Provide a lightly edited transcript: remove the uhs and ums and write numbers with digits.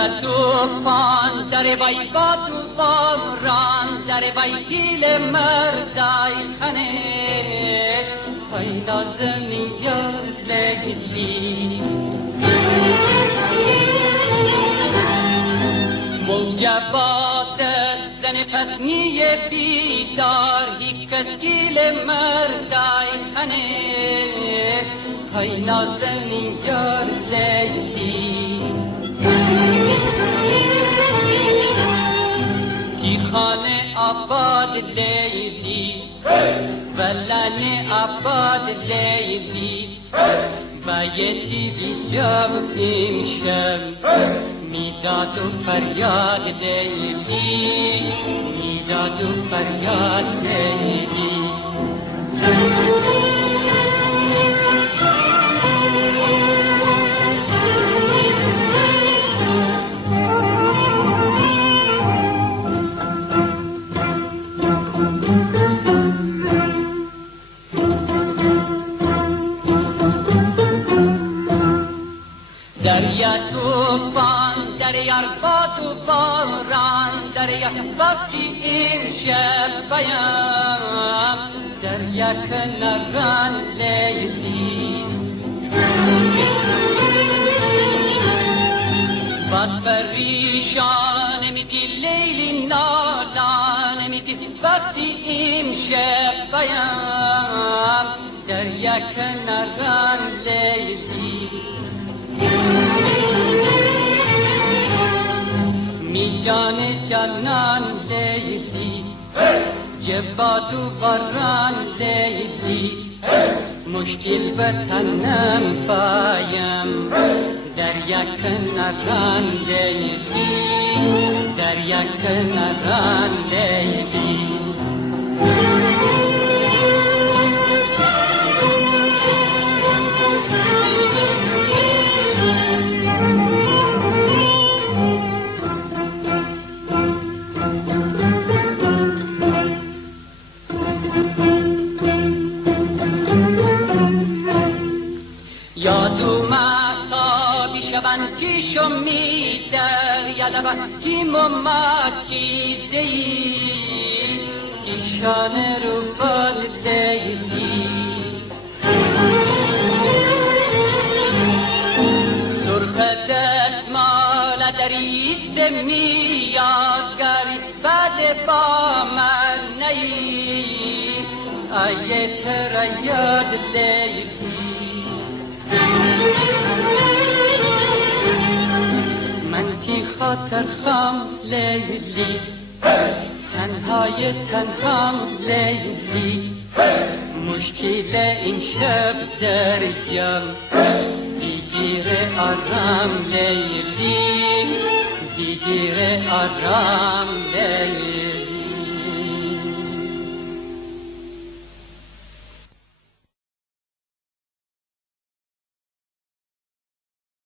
دریا توفان در بای با توفان ران در بای گیل مردای خنه های نازنین یا لیلی موجبات زن پسنی بیدار هی کس گیل مردای خنه های نازنین یا لیلی خانه آباد لیلی ولن آباد لیلی بایتی بی جام امشب میداد و فریاد لیلی میداد و فریاد لیلی دریا توفان دریا با توفان ران دریا بستی امشب بیام دریا کناران لیلی بس پریشان میدی لیلی نالان میدی بستی امشب بیام دریا کناران لیلی می جان جانان لیلی جباد و باران لیلی مشکل به تنم بایم دریا کناران لیلی دریا کناران لیلی یادو محتابی شبن کی شمی در یادبا کی مما چیزی کی شان روفاد لیلی سرخ دستمال دری سمی یادگاری بعد با من نی آیت را یاد لیلی خاطر خام لیلی تنهای تنهام لیلی مشکل این شب دریام بگیر آرام لیلی بگیر آرام لیلی